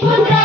Putra